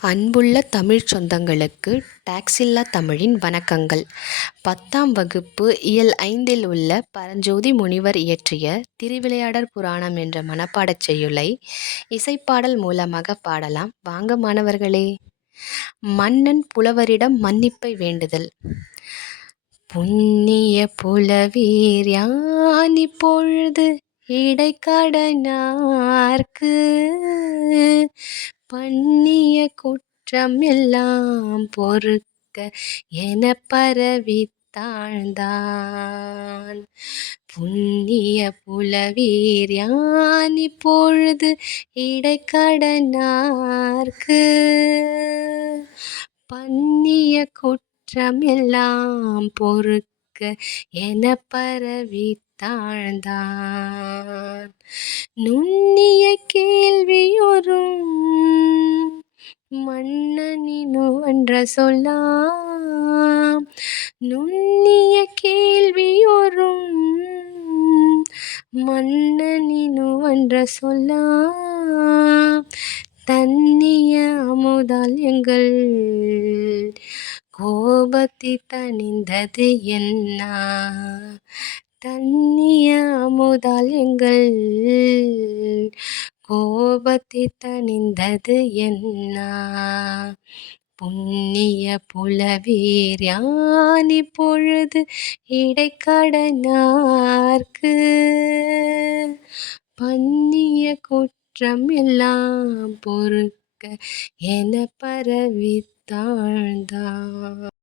அன்புள்ள தமிழ் சொந்தங்களுக்கு டாக்ஸில்லா தமிழின் வணக்கங்கள். பத்தாம் வகுப்பு இயல் ஐந்தில் உள்ள பரஞ்சோதி முனிவர் இயற்றிய திருவிளையாடற் புராணம் என்ற மனப்பாடச் செய்யுளை இசைப்பாடல் மூலமாக பாடலாம். வாங்க மாணவர்களே. மன்னன் புலவரிடம் மன்னிப்பை வேண்டுதல். புண்ணிய புலவீர் யான் இப்பொழுது இடைக்கடனார்க்கு பண்ணிய குற்றம் எல்லாம் பொறுக்க என பரவி தாழ்ந்தான் புண்ணிய புலவீர் யான் இப்பொழுது இடைக்கடனார்க்கு? பண்ணிய குற்றம் எல்லாம் பொறுக்க என பரவி தாழ்ந்தான் நுண் மன்னனினுவன்ற சொல்லாம். நுண்ணிய கேள்வியுறும் மன்னனினுவன்ற சொல்லாம். தன்னிய அமுதால் எங்கள் கோபத்தை தணிந்தது என்ன? தன்னிய அமுதால் எங்கள் கோபத்தை தணிந்தது என்னா? புண்ணிய புலவீர் யான் இப்பொழுது இடைக்கடனார்க்கு? பன்னிய குற்றம் எல்லாம் பொறுக்க என பரவி தாழ்ந்தான்